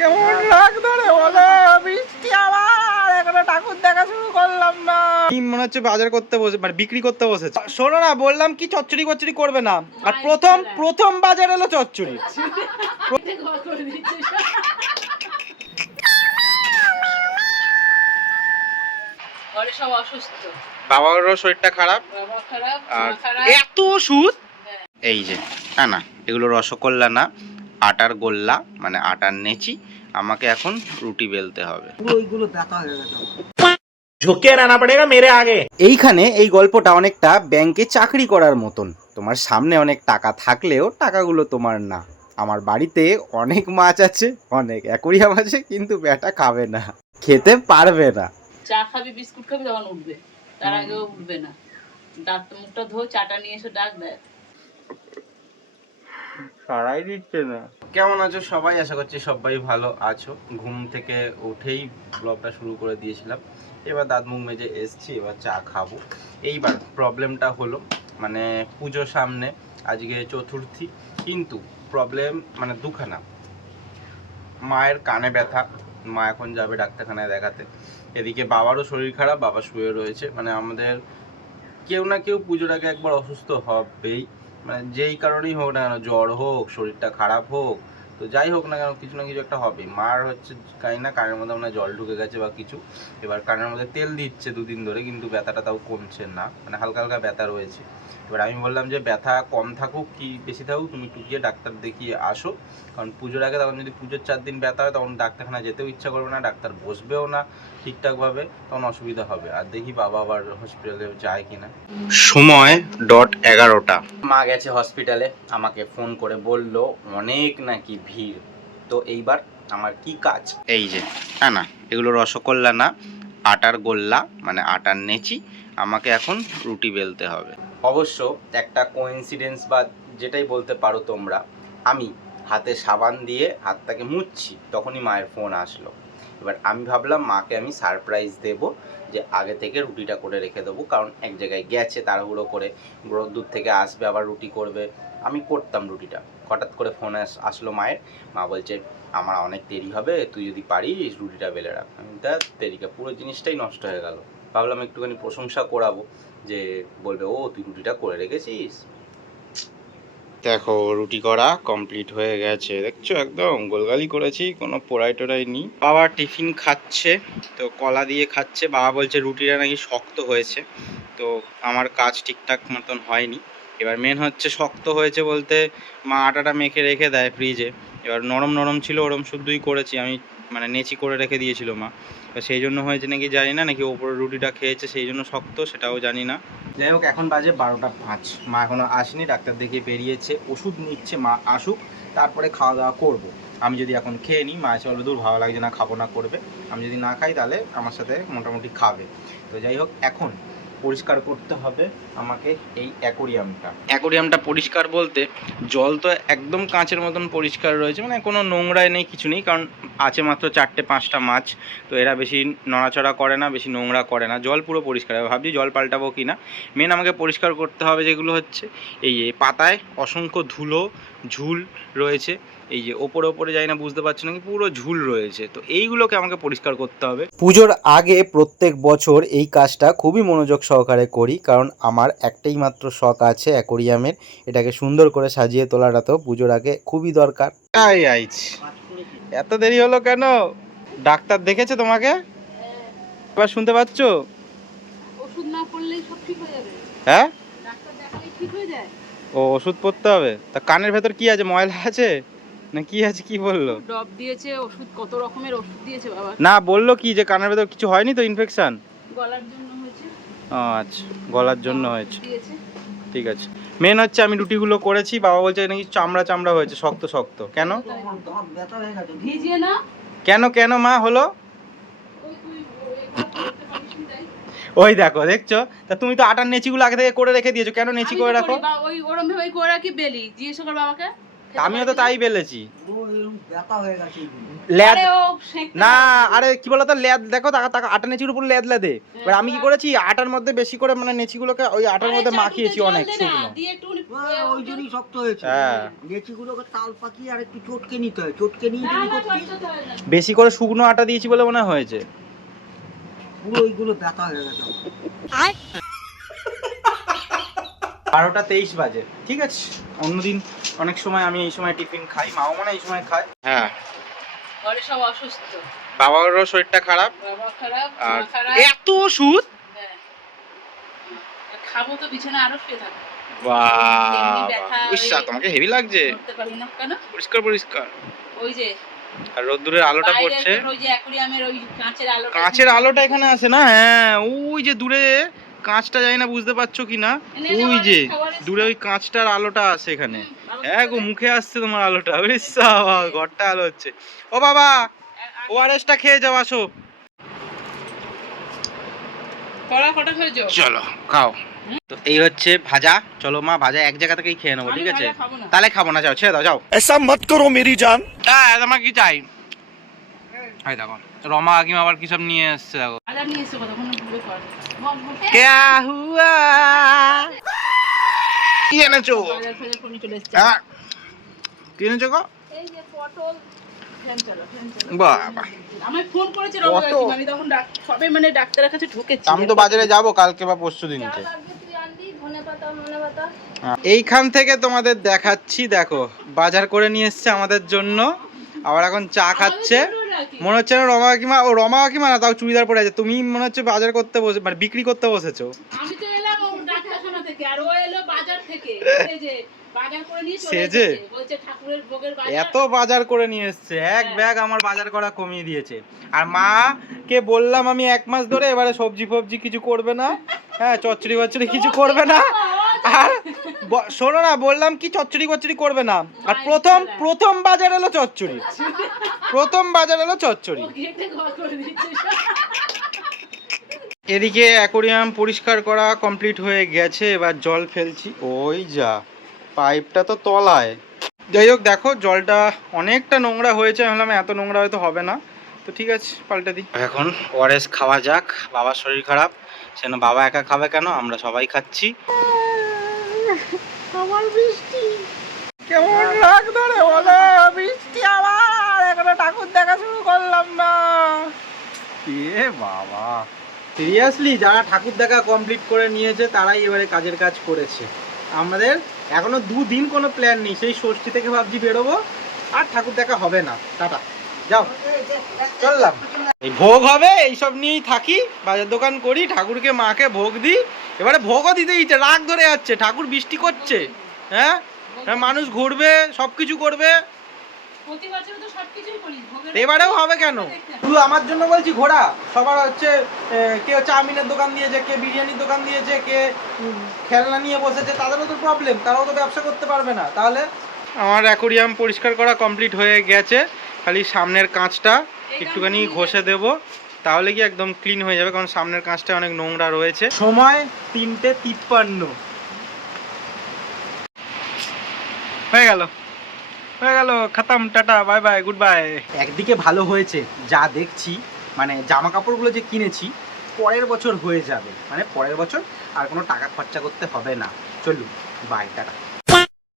কেমন লাগতো রে বলো? বৃষ্টি আবার। এখানে ঠাকুর দেখা শুরু করলাম না। মনে হচ্ছে বাজার করতে বসে মানে বিক্রি করতে বসেছে। শোনো না বললাম কি চচ্চড়ি কচ্চড়ি করবে না। আর প্রথম প্রথম বাজার এলো চচ্চড়ি। ঘরে সব অসুস্থ। বাবারও শরীরটা খারাপ। আর এত ওষুধ। এই যে না না এগুলো রসগোল্লা না আটার গোল্লা মানে আটার নেচি আমাকে এখন রুটি বেলতে হবে। ঝুঁকে না হয়ে পড়েগা মেরে আগে। এইখানে এই গল্পটা অনেকটা ব্যাংকে চাকরি করার মতন। তোমার সামনে অনেক টাকা থাকলেও টাকাগুলো তোমার না। আমার বাড়িতে অনেক মাছ আছে অনেক অ্যাকোরিয়াম আছে কিন্তু ব্যাটা খাবে না। খেতে পারবে না। চা খাবি বিস্কুট খাবি তখন উঠবে। তার আগে উঠবে না। দাঁত মুখটা ধো চাটা নিয়ে এসে ডাক দেয়। সারাই দিচ্ছে না। কেমন আছো সবাই? আশা করছি সবাই ভালো আছো। ঘুম থেকে উঠেই ব্লগটা শুরু করে দিয়েছিলাম। এবার দাঁত মুখ মেজে এসছি, এবার চা খাব। এইবার প্রবলেমটা হলো মানে পুজো সামনে, আজকে চতুর্থী। কিন্তু প্রবলেম মানে দুখানা। মায়ের কানে ব্যথা, মা এখন যাবে ডাক্তারখানায় দেখাতে। এদিকে বাবারও শরীর খারাপ, বাবা শুয়ে রয়েছে। মানে আমাদের কেউ না কেউ পুজোর আগে একবার অসুস্থ হবেই। মানে যেই কারণেই হোক না কেন জ্বর হোক শরীরটা খারাপ হোক তো যাই হোক না কেন কিছু না কিছু একটা হবে। মার হচ্ছে জানি না কানের মধ্যে মনে হয় জল ঢুকে গেছে বা কিছু। এবার কানের মধ্যে তেল দিচ্ছে দুদিন ধরে কিন্তু ব্যথাটা তাও কমছে না। মানে হালকা হালকা ব্যথা রয়েছে। এবার আমি বললাম যে ব্যথা কম থাকুক কি বেশি থাকুক তুমি একটু গিয়ে ডাক্তার দেখিয়ে আসো। কারণ পুজোর আগে তখন যদি পুজোর চার দিন ব্যথা হয় তখন ডাক্তারখানা যেতেও ইচ্ছা করবে না ডাক্তার বসবেও না ঠিকঠাকভাবে তখন অসুবিধা হবে। আর দেখি বাবা আবার হসপিটালে যায় কিনা। সময় ডট এগারোটা। মা গেছে হসপিটালে আমাকে ফোন করে বলল অনেক নাকি ভিড়। তো এইবার আমার কি কাজ? এই যে হ্যাঁ না এগুলো রসগোল্লা না আটার গোল্লা মানে আটার নেচি আমাকে এখন রুটি বেলতে হবে। অবশ্য একটা কোইন্সিডেন্স বা যেটাই বলতে পারো তোমরা আমি হাতে সাবান দিয়ে হাতটাকে মুছছি তখনই মায়ের ফোন আসলো। এবার আমি ভাবলাম মাকে আমি সারপ্রাইজ দেব যে আগে থেকে রুটিটা করে রেখে দেবো কারণ এক জায়গায় গেছে তাড়াহুড়ো করে দূর থেকে আসবে আবার রুটি করবে। আমি করতাম রুটিটা। হঠাৎ করে ফোন আসলো মায়ের। মা বলছে, আমার অনেক দেরি হবে, তুই যদি পারিস রুটিটা বেলে রাখ। আমি দেখ দেরিকা পুরো জিনিসটাই নষ্ট হয়ে গেল। ভাবলাম একটুখানি প্রশংসা করাবো, যে বলবে, ও, তুই রুটিটা করে রেখেছিস? দেখো, রুটি করা কমপ্লিট হয়ে গেছে। দেখছ, একদম গোলগালি করেছি, কোনো পোড়াই টোড়াই নি বাবা টিফিন খাচ্ছে, তো কলা দিয়ে খাচ্ছে। বাবা বলছে, রুটিটা নাকি শক্ত হয়েছে। তো আমার কাজ ঠিকঠাক মতন হয়নি। এবার মেন হচ্ছে শক্ত হয়েছে বলতে মা আটাটা মেখে রেখে দেয় ফ্রিজে এবার নরম নরম ছিল, ওরম শুদ্ধই করেছি, আমি মানে নেচি করে রেখে দিয়েছিল মা। সেই জন্য হয়েছে নাকি জানি না, নাকি ওপরে রুটিটা খেয়েছে, সেই জন্য শক্ত, সেটাও জানি না। যাই হোক, এখন বাজে বারোটা পাঁচ। মা এখনও আসেনি, ডাক্তার দেখে বেরিয়েছে, ওষুধ নিচ্ছে, মা আসুক, তারপরে খাওয়া দাওয়া করব। আমি যদি এখন খেয়ে নিই, মা এসে বলবে, দূর, ভালো লাগছে না, খাব না, করবে। আমি যদি না খাই, তাহলে আমার সাথে মোটামুটি খাবে। তো যাই হোক, এখন পরিষ্কার করতে হবে আমাকে এই অ্যাকোরিয়ামটা। অ্যাকোরিয়ামটা পরিষ্কার বলতে জল তো একদম কাঁচের মতন পরিষ্কার রয়েছে মানে কোনো নোংরায় নেই, কিছু নেই, কারণ আছে মাত্র চারটে পাঁচটা মাছ, তো এরা বেশি নড়াচড়া করে না, বেশি নোংরা করে না, জল পুরো পরিষ্কার। হবে ভাবছি জল পাল্টাবো কি না। মেন আমাকে পরিষ্কার করতে হবে যেগুলো হচ্ছে এই পাতায় অসংখ্য ধুলো, ঝুল রয়েছে এই যে ওপরে ওপরে যাই না বুঝতে পারছ নাকি পুরো ঝুল রয়েছে। তো এইগুলোকে আমাকে পরিষ্কার করতে হবে। পুজোর আগে প্রত্যেক বছর এই কাজটা খুবই মনোযোগ সহকারে করি কারণ আমার একটাই মাত্র শখ আছে অ্যাকোরিয়ামের। এটাকে সুন্দর করে সাজিয়ে তোলাটা তো পুজোর আগে খুবই দরকার। আই আইছি এত দেরি হলো কেন? ডাক্তার দেখেছে তোমাকে? এবার শুনতে পাচ্ছ? ওষুধ না পড়লেই সব ঠিক হয়ে যাবে। হ্যাঁ? ডাক্তার দেখালেই ঠিক হয়ে যায়। ও ওষুধ পড়তে হবে। তা কানের ভেতর কি আছে? ময়লা আছে? না কি আছে কি বলল? ডব দিয়েছে ওষুধ কত রকমের ওষুধ দিয়েছে বাবা। না বলল কি যে কানের ভেতর কিছু হয়নি তো ইনফেকশন গলার জন্য হয়েছে। আচ্ছা গলার জন্য হয়েছে। ঠিক আছে। মেন হচ্ছে আমি রুটিগুলো করেছি বাবা বলছে নাকি চামড়া চামড়া হয়েছে শক্ত শক্ত। কেন? কেন কেন মা হলো? ওই দেখো দেখছ? তা তুমি তো আটার নেচিগুলো আগে থেকে করে রেখে দিয়েছ কেন নেচি করে রাখো? ওই ওরম ভাবে করে রাখি বেলি জিজ্ঞেস কর বাবাকে। আমিও তো তাই বেলেছি হয়ে। ল্যাদ না আরে কি বলতো ল্যাদ দেখো তাকা আটা নেচির উপর ল্যাদ ল্যাদে এবার আমি কি করেছি আটার মধ্যে বেশি করে মানে নেচিগুলোকে ওই আটার মধ্যে মাখিয়েছি অনেক শুকনো। হ্যাঁ, ওই জন্যই শক্ত হয়েছে। হ্যাঁ। লেচিগুলোকে তাল পাকিয়ে আর একটু চটকে নিতে হয়। চটকে নিয়ে। বেশি করে শুকনো আটা দিয়েছি বলে মনে হয়েছে। পুরো ওইগুলো ব্যথা হয়ে গেছে। বারোটা তেইশ বাজে ঠিক আছে? অন্যদিন অনেক সময় আমি এই সময় টিফিন খাই মাও মানে এই সময় খায়। হ্যাঁ। ঘরে সব অসুস্থ। বাবারও শরীরটা খারাপ? বাবা খারাপ আর এত ওষুধ? হ্যাঁ। খাব তো বিছানা আরও শুয়ে থাকব। বাহ। তোমাকে হেভি লাগছে? করতে পারি না। কেন? পরিষ্কার পরিষ্কার। ওই যে আর রোদ্দুরের আলোটা পড়ছে? ওই যে অ্যাকুরিয়ামের ওই কাঁচের আলো কাঁচের আলোটা এখানে আছে না? হ্যাঁ ওই যে দূরে কাঁচটা জানি না বুঝতে পারছ কিনা? ওই যে দূরে ওই কাঁচটার আলোটা আছে এখানে। এক হ্যাঁ মুখে আসছে তোমার আলোটা। ঘরটা আলো হচ্ছে। ও বাবা ও আর ওআরএসটা খেয়ে যাও আসো। চলো খাও। তো এই হচ্ছে ভাজা। চলো মা ভাজা এক জায়গা থেকেই খেয়ে নেব ঠিক আছে? তাহলে খাব না যাও ছেড়ে দাও যাও। এসা মত করো মেরি জান হ্যাঁ তোমার কি চাই? এই দেখো রমা আগিম আবার কি সব নিয়ে এসছে দেখো। নিয়ে এসছে কতক্ষণ क्या हुआ কি এনেছো বাজার ফাজার করে নিয়ে চলে এসছে হ্যাঁ কি এনেছো গো এই যে পটল ফ্যান চালো ফ্যান চালো বাবা আমায় ফোন করেছে রবি পটল? কাকিমা, আমি তখন ডাক- সবে মানে ডাক্তারের কাছে ঢুকেছি আমি তো বাজারে যাব কালকে বা পরশু দিনকে হ্যাঁ, এইখান থেকে তোমাদের দেখাচ্ছি দেখো বাজার করে নিয়ে এসছে আমাদের জন্য আবার এখন চা খাচ্ছে? মনে হচ্ছে না রমা কাকিমা ও রমা কাকিমা না তাও চুড়িদার পরে আছে। তুমি মনে হচ্ছে বাজার করতে বসে মানে বিক্রি করতে বসেছো। আমি তো এলাম ডাক্তারখানা থেকে আর ও এলো বাজার থেকে। এই যে বাজার করে নিয়ে চলে সেজে? বলছে ঠাকুরের ভোগের বাজার। এত বাজার করে নিয়ে এসছে। এক ব্যাগ আমার বাজার করা কমিয়ে দিয়েছে। আর মা কে বললাম আমি এক মাস ধরে এবারে সবজি ফবজি কিছু করবে না। হ্যাঁ চচ্চড়ি বচ্চড়ি কিছু করবে না। আর ব- শোনো না বললাম কি চচ্চড়ি বচ্চড়ি করবে না। আর প্রথম প্রথম বাজার এলো চচ্চড়ি। প্রথম বাজার এলো চচ্চড়ি। এদিকে অ্যাকোরিয়াম পরিষ্কার করা কমপ্লিট হয়ে গেছে এবার জল ফেলছি। ওই যা পাইপটা তো তলায়। যাই হোক দেখো জলটা অনেকটা নোংরা হয়েছে। আমি ভাবলাম এত নোংরা হয়তো হবে না। তো ঠিক আছে পাল্টে দিই। এখন ওয়ারেস খাওয়া যাক। বাবার শরীর খারাপ। সেজন্য বাবা একা খাবে কেন? আমরা সবাই খাচ্ছি। আমার বৃষ্টি। কেমন রাগ ধরে বলো? বৃষ্টি আবার। এখনও ঠাকুর দেখা শুরু করলাম না। এ বাবা। সিরিয়াসলি যারা ঠাকুর দেখা কমপ্লিট করে নিয়েছে তারাই এবারে কাজের কাজ করেছে। আমাদের এখনও দুদিন কোনো প্ল্যান নেই। সেই ষষ্ঠী থেকে ভাবছি বেরোবো আর ঠাকুর দেখা হবে না। টাটা। যাও চললাম। এই ভোগ হবে এইসব নিয়েই থাকি বাজার দোকান করি ঠাকুরকে মাকে ভোগ দিই। এবারে ভোগও দিতে ইচ্ছে রাগ ধরে যাচ্ছে ঠাকুর বৃষ্টি করছে হ্যাঁ? হ্যাঁ, মানুষ ঘুরবে সব কিছু করবে। এবারেও হবে কেন? শুধু আমার জন্য বলছি ঘোড়া সবার হচ্ছে কেউ চাউমিনের দোকান দিয়েছে কে বিরিয়ানির দোকান দিয়েছে কে খেলনা নিয়ে বসেছে তাদেরও তো প্রবলেম তারাও তো ব্যবসা করতে পারবে না তাহলে? আমার অ্যাকোরিয়াম পরিষ্কার করা কমপ্লিট হয়ে গেছে। খালি সামনের কাঁচটা একটুখানি ঘষে দেব তাহলে কি একদম ক্লিন হয়ে যাবে কারণ সামনের কাঁচটা অনেক নোংরা রয়েছে। সময় তিনটে তিপ্পান্ন। হয়ে গেল। হয়ে গেল খতম tata bye bye goodbye একদিকে ভালো হয়েছে যা দেখছি মানে জামা কাপড়গুলো যে কিনেছি পরের বছর হয়ে যাবে। মানে পরের বছর আর কোনো টাকা খরচা করতে হবে না। চলুন বাই টাটা।